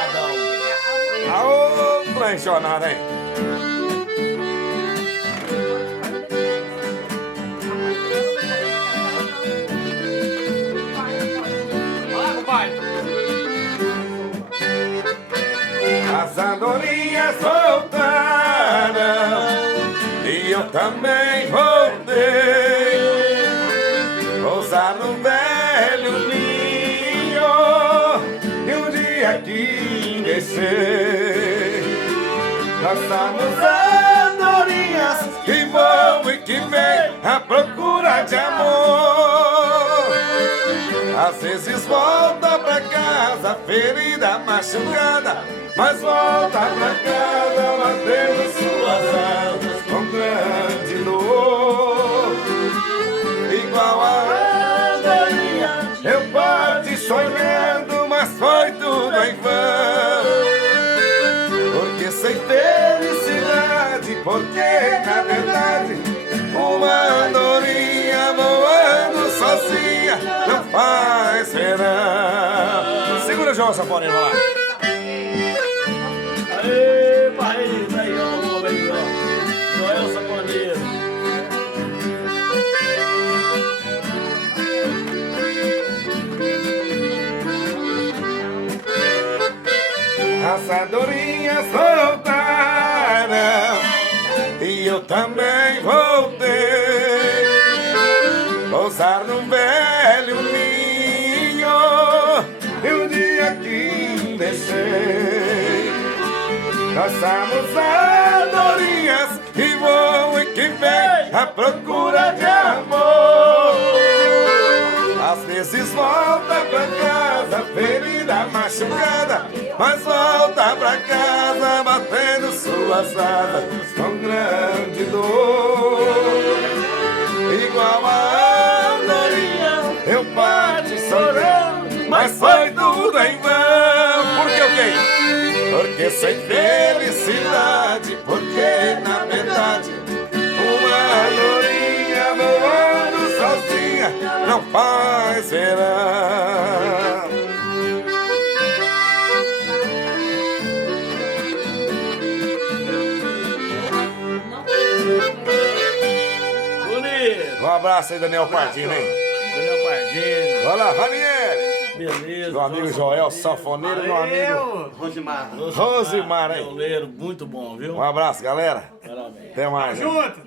boladão. Aô, planchonada, hein? Olha, compadre. As andorinhas voltaram e eu também voltei. Pousar no velho ninho e um dia aqui descer. Nós somos andorinhas que voam e que vêm à procura de amor. Às vezes volta pra casa ferida, machucada, mas volta pra casa batendo suas asas com grande dor. Igual a andorinha, eu parti sonhando, mas foi tudo em vão. Porque sem felicidade, porque na verdade uma andorinha voando sozinha não faz verão. Segura, João Saponeiro, vamos lá. Aê, país, aí, ó, Joel Saponeiro. As andorinhas voltaram e eu também voltei. Pousar no velho ninho e um dia que deixei. Nós somos andorinhas que voam e que vêm à procura de amor. Às vezes volta pra casa ferida, machucada, mas volta pra casa batendo suas asas com grande dor. Igual a andorinha, eu parti chorando, mas foi tudo em vão. Por que o quê? Porque sem felicidade, porque na verdade uma andorinha voando sozinha não faz verão. Bonito. Um abraço aí, Daniel Pardini, hein? Daniel Pardini. Olha lá, Ranieri. Beleza. Meu amigo Joel Sanfoneiro, meu amigo Rosimar. Rosimar, hein? Violeiro, muito bom, viu? Um abraço, galera. Parabéns. Até mais. Hein? Junto.